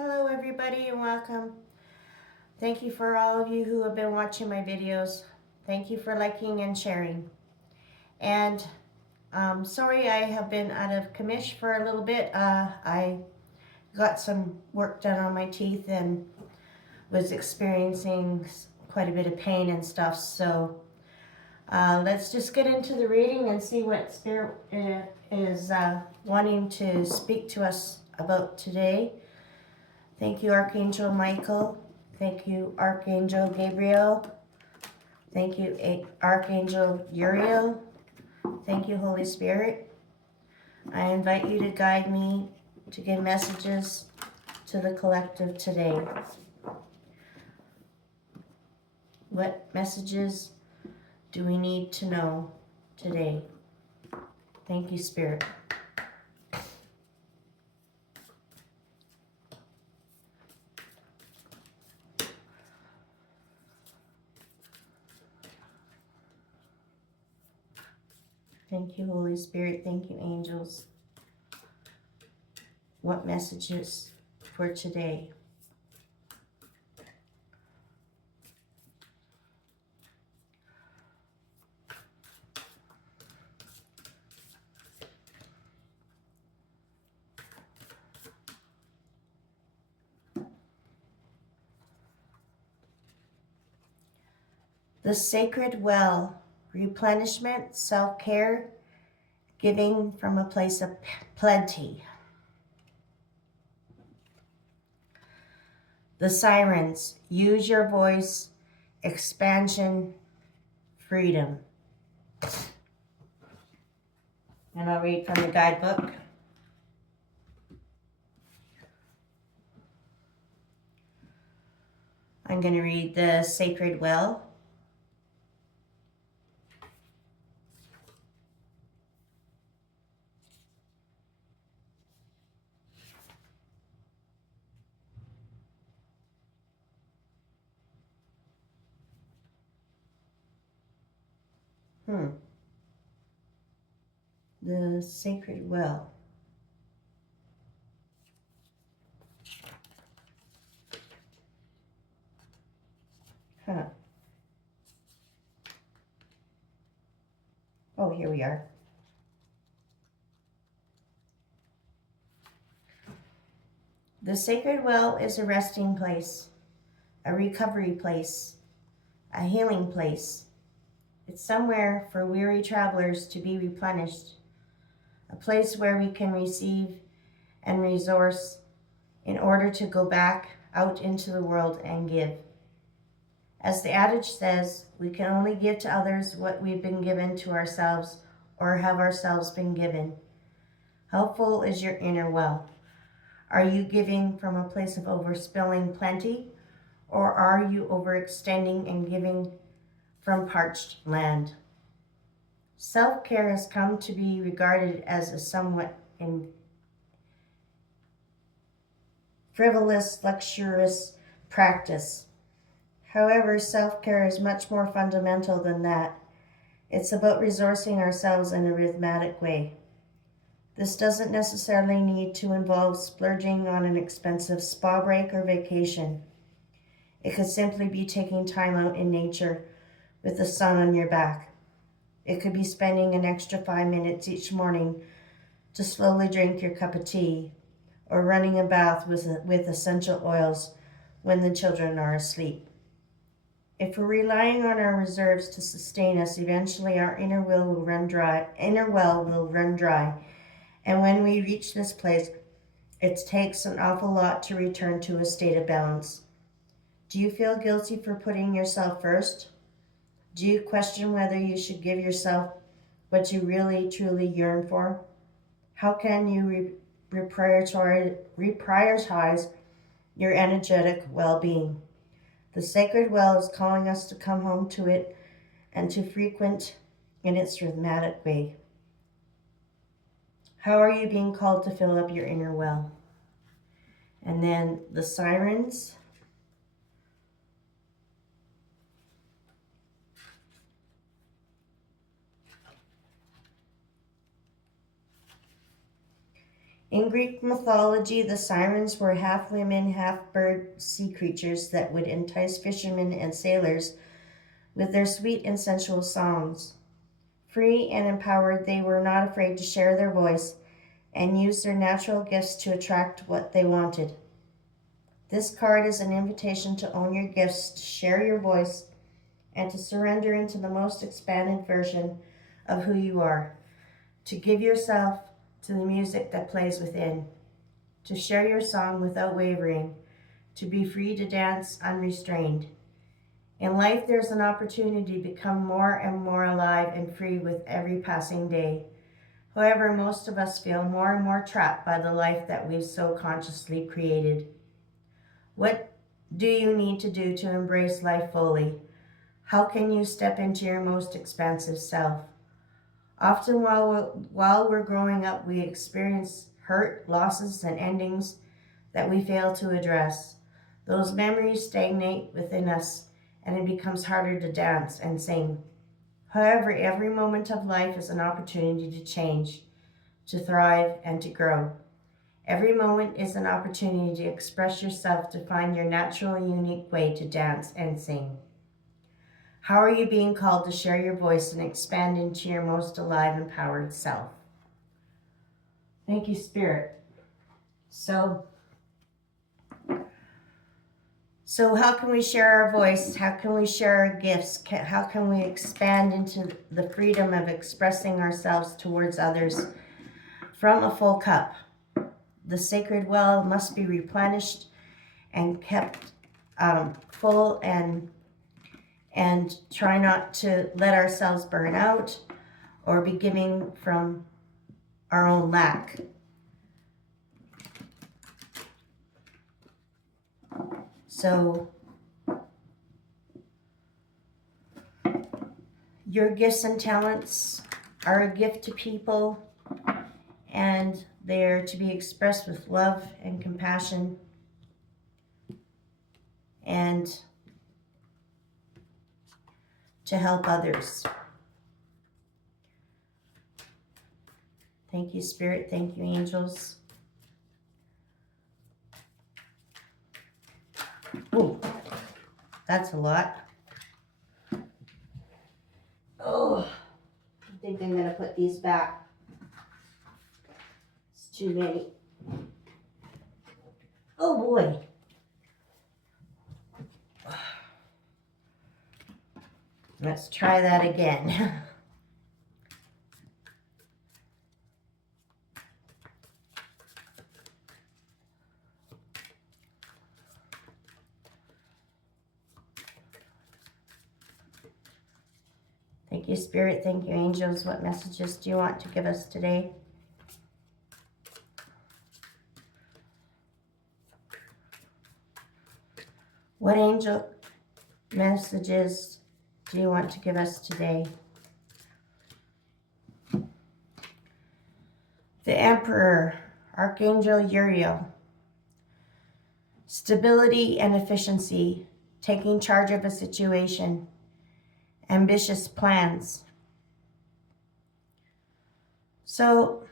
Hello everybody and welcome. Thank you for all of you who have been watching my videos. Thank you for liking and sharing. And sorry I have been out of commish for a little bit. I got some work done on my teeth and was experiencing quite a bit of pain and stuff. So let's just get into the reading and see what Spirit is wanting to speak to us about today. Thank you, Archangel Michael. Thank you, Archangel Gabriel. Thank you, Archangel Uriel. Thank you, Holy Spirit. I invite you to guide me to give messages to the collective today. What messages do we need to know today? Thank you, Spirit. Thank you, Holy Spirit. Thank you, angels. What messages for today? The sacred well, replenishment, self-care, giving from a place of plenty. The sirens, use your voice, expansion, freedom. And I'll read from the guidebook. I'm going to read the sacred well. The sacred well. Oh, here we are. The sacred well is a resting place, a recovery place, a healing place. It's somewhere for weary travelers to be replenished, a place where we can receive and resource in order to go back out into the world and give. As the adage says, we can only give to others what we've been given to ourselves or have ourselves been given. How full is your inner well? Are you giving from a place of overspilling plenty, or are you overextending and giving from parched land? Self-care has come to be regarded as a somewhat frivolous, luxurious practice. However, self-care is much more fundamental than that. It's about resourcing ourselves in a rhythmic way. This doesn't necessarily need to involve splurging on an expensive spa break or vacation. It could simply be taking time out in nature with the sun on your back. It could be spending an extra 5 minutes each morning to slowly drink your cup of tea, or running a bath with essential oils when the children are asleep. If we're relying on our reserves to sustain us, eventually our inner well will run dry, and when we reach this place, it takes an awful lot to return to a state of balance. Do you feel guilty for putting yourself first? Do you question whether you should give yourself what you really, truly yearn for? How can you reprioritize your energetic well-being? The sacred well is calling us to come home to it and to frequent in its rhythmic way. How are you being called to fill up your inner well? And then the sirens. In Greek mythology, the sirens were half women, half bird sea creatures that would entice fishermen and sailors with their sweet and sensual songs. Free and empowered, they were not afraid to share their voice and use their natural gifts to attract what they wanted. This card is an invitation to own your gifts, to share your voice, and to surrender into the most expanded version of who you are, to give yourself to the music that plays within, to share your song without wavering, to be free to dance unrestrained. In life, there's an opportunity to become more and more alive and free with every passing day. However, most of us feel more and more trapped by the life that we've so consciously created. What do you need to do to embrace life fully? How can you step into your most expansive self? Often while we're growing up, we experience hurt, losses, and endings that we fail to address. Those memories stagnate within us, and it becomes harder to dance and sing. However, every moment of life is an opportunity to change, to thrive, and to grow. Every moment is an opportunity to express yourself, to find your natural and unique way to dance and sing. How are you being called to share your voice and expand into your most alive, empowered self? Thank you, Spirit. So how can we share our voice? How can we share our gifts? How can we expand into the freedom of expressing ourselves towards others from a full cup? The sacred well must be replenished and kept full, and try not to let ourselves burn out or be giving from our own lack. So your gifts and talents are a gift to people, and they're to be expressed with love and compassion and to help others. Thank you, Spirit. Thank you, angels. Oh, that's a lot. Oh, I think I'm going to put these back. It's too many. Oh, boy. Let's try that again. Thank you, Spirit. Thank you, angels. What messages do you want to give us today? What angel messages do you want to give us today? The Emperor, Archangel Uriel. Stability and efficiency, taking charge of a situation. Ambitious plans. So,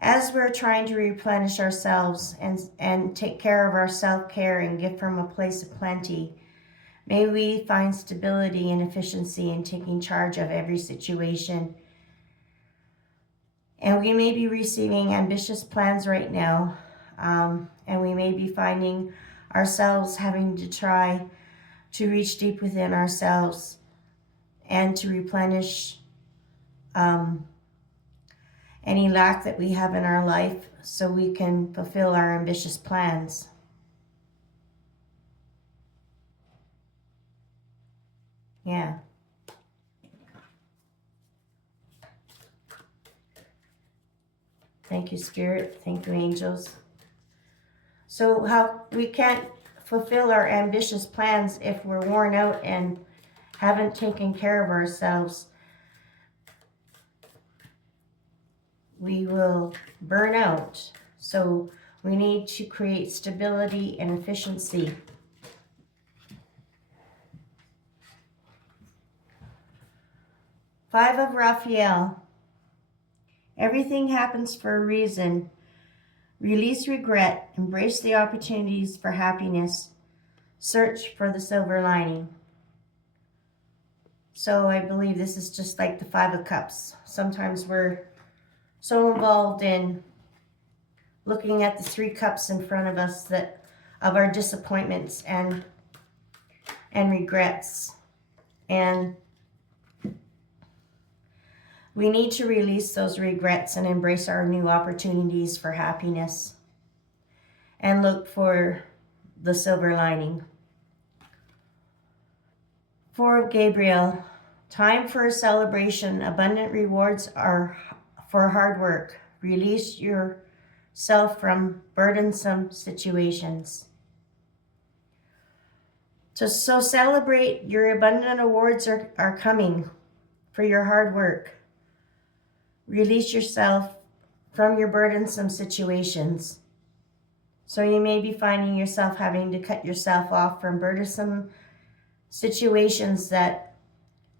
as we're trying to replenish ourselves and take care of our self-care and give from a place of plenty, may we find stability and efficiency in taking charge of every situation. And we may be receiving ambitious plans right now, and we may be finding ourselves having to try to reach deep within ourselves and to replenish any lack that we have in our life so we can fulfill our ambitious plans. Yeah. Thank you, Spirit. Thank you, angels. So how we can't fulfill our ambitious plans if we're worn out and haven't taken care of ourselves. We will burn out. So we need to create stability and efficiency. Five of Raphael. Everything happens for a reason. Release regret. Embrace the opportunities for happiness. Search for the silver lining. So I believe this is just like the Five of Cups. Sometimes we're so involved in looking at the three cups in front of us that of our disappointments and regrets. And we need to release those regrets and embrace our new opportunities for happiness and look for the silver lining. Four of Gabriel, time for a celebration. Abundant rewards are for hard work. Release yourself from burdensome situations. So celebrate. Your abundant awards are coming for your hard work. Release yourself from your burdensome situations. So you may be finding yourself having to cut yourself off from burdensome situations that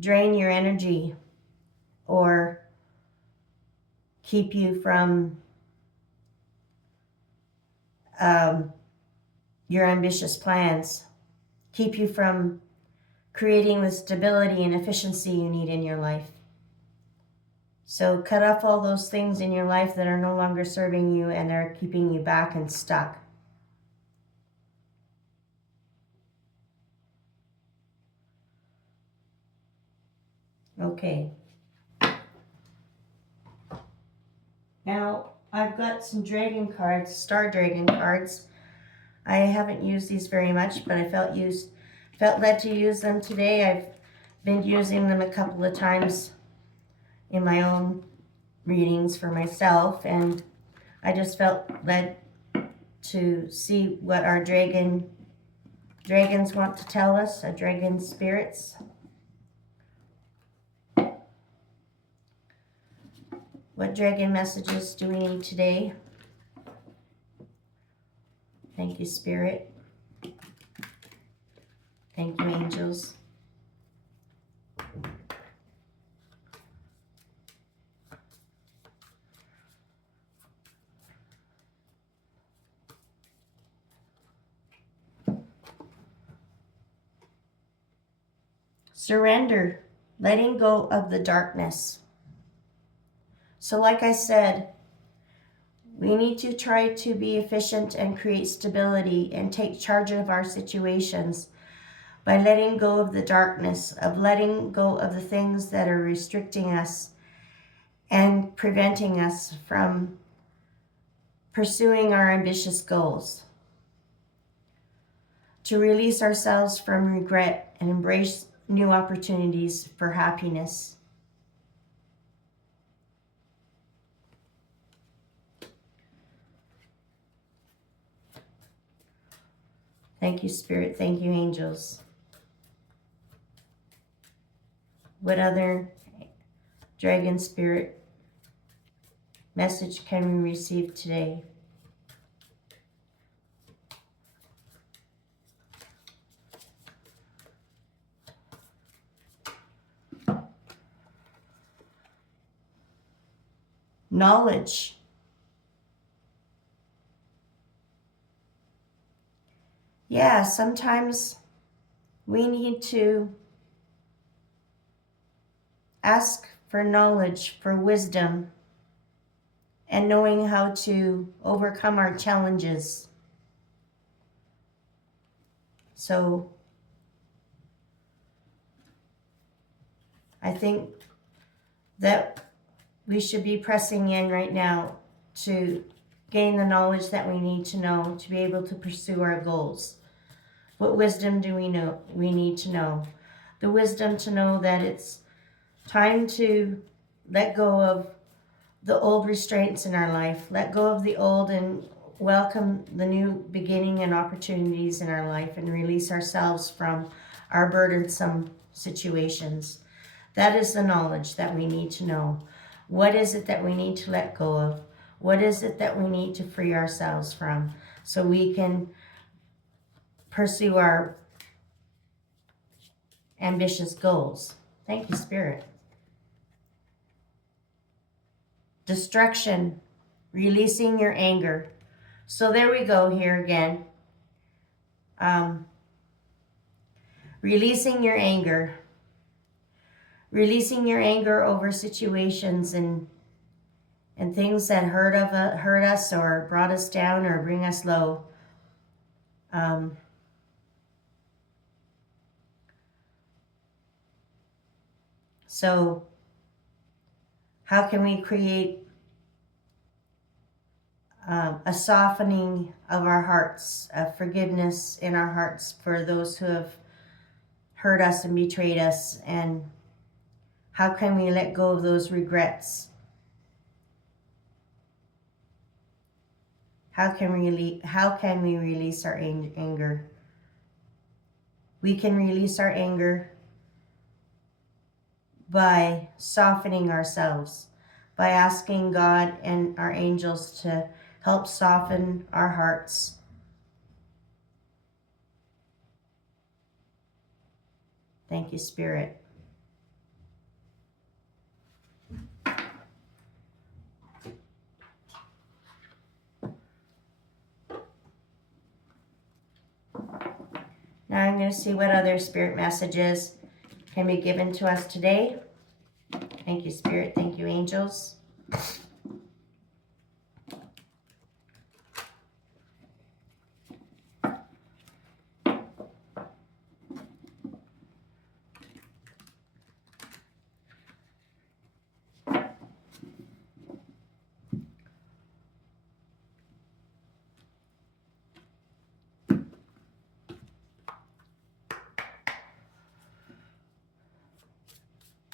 drain your energy or keep you from your ambitious plans, keep you from creating the stability and efficiency you need in your life. So cut off all those things in your life that are no longer serving you and are keeping you back and stuck. Okay. Now, I've got some dragon cards, star dragon cards. I haven't used these very much, but I felt led to use them today. I've been using them a couple of times in my own readings for myself, and I just felt led to see what our dragons want to tell us, our dragon spirits. What dragon messages do we need today? Thank you, Spirit. Thank you, angels. Surrender, letting go of the darkness. So like I said, we need to try to be efficient and create stability and take charge of our situations by letting go of the darkness, of letting go of the things that are restricting us and preventing us from pursuing our ambitious goals. To release ourselves from regret and embrace new opportunities for happiness. Thank you, Spirit. Thank you, angels. What other dragon spirit message can we receive today? Knowledge. Yeah, sometimes we need to ask for knowledge, for wisdom, and knowing how to overcome our challenges. So I think that we should be pressing in right now to gain the knowledge that we need to know to be able to pursue our goals. What wisdom do we know? We need to know. The wisdom to know that it's time to let go of the old restraints in our life, let go of the old and welcome the new beginning and opportunities in our life and release ourselves from our burdensome situations. That is the knowledge that we need to know. What is it that we need to let go of? What is it that we need to free ourselves from so we can pursue our ambitious goals? Thank you, Spirit. Destruction, releasing your anger. So there we go here again. Releasing your anger. Releasing your anger over situations and things that hurt us or brought us down or bring us low. So how can we create a softening of our hearts, a forgiveness in our hearts for those who have hurt us and betrayed us? And how can we let go of those regrets? How can we release our anger? We can release our anger by softening ourselves, by asking God and our angels to help soften our hearts. Thank you, Spirit. Now I'm going to see what other Spirit messages can be given to us today. Thank you, Spirit. Thank you, angels.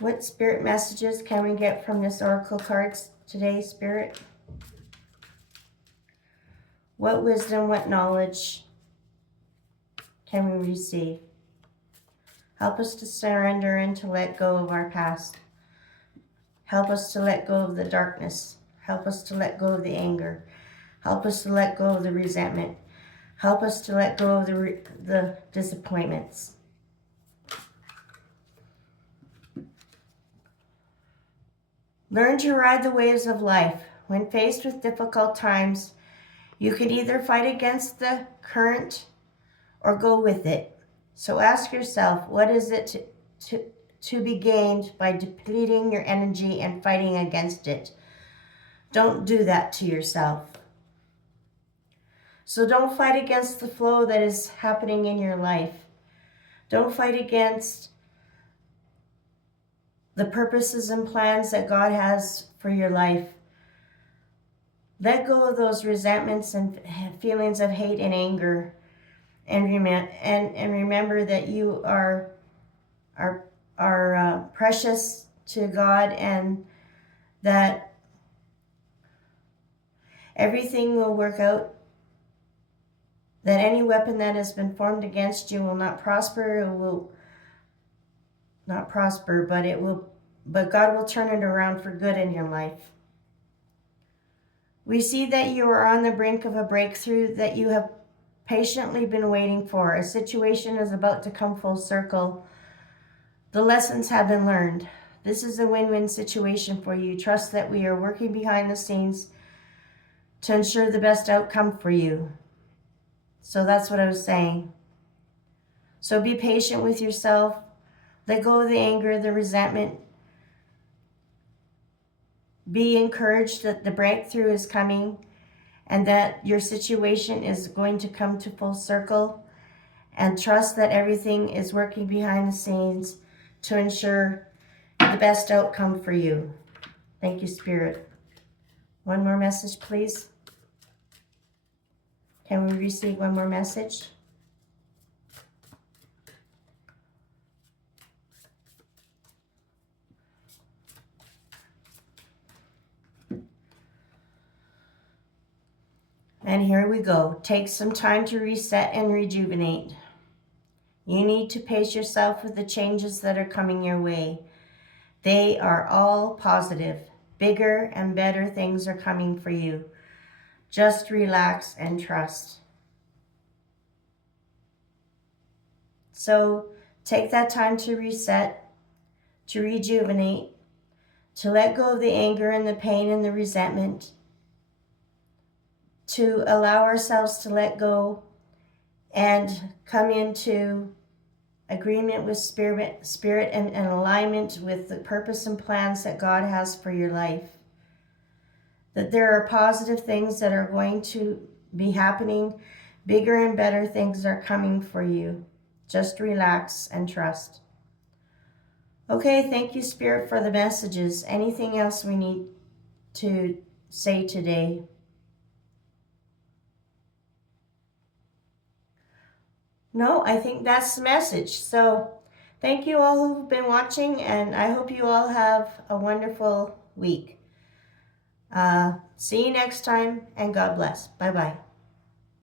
What Spirit messages can we get from this Oracle cards today, Spirit? What wisdom, what knowledge can we receive? Help us to surrender and to let go of our past. Help us to let go of the darkness. Help us to let go of the anger. Help us to let go of the resentment. Help us to let go of the disappointments. Learn to ride the waves of life. When faced with difficult times, you can either fight against the current or go with it. So ask yourself, what is it to be gained by depleting your energy and fighting against it? Don't do that to yourself. So don't fight against the flow that is happening in your life. Don't fight against the purposes and plans that God has for your life. Let go of those resentments and feelings of hate and anger, and remember that you are precious to God, and that everything will work out. That any weapon that has been formed against you will not prosper. It will not prosper, but God will turn it around for good in your life. We see that you are on the brink of a breakthrough that you have patiently been waiting for. A situation is about to come full circle. The lessons have been learned. This is a win-win situation for you. Trust that we are working behind the scenes to ensure the best outcome for you. So that's what I was saying. So be patient with yourself. Let go of the anger, the resentment. Be encouraged that the breakthrough is coming and that your situation is going to come to full circle. And trust that everything is working behind the scenes to ensure the best outcome for you. Thank you, Spirit. One more message, please. Can we receive one more message? And here we go. Take some time to reset and rejuvenate. You need to pace yourself with the changes that are coming your way. They are all positive. Bigger and better things are coming for you. Just relax and trust. So take that time to reset, to rejuvenate, to let go of the anger and the pain and the resentment. to allow ourselves to let go and come into agreement with spirit and alignment with the purpose and plans that God has for your life. That there are positive things that are going to be happening. Bigger and better things are coming for you. Just relax and trust. Okay, thank you, Spirit, for the messages. Anything else we need to say today? No, I think that's the message. So thank you all who've been watching, and I hope you all have a wonderful week. See you next time, and God bless. Bye-bye.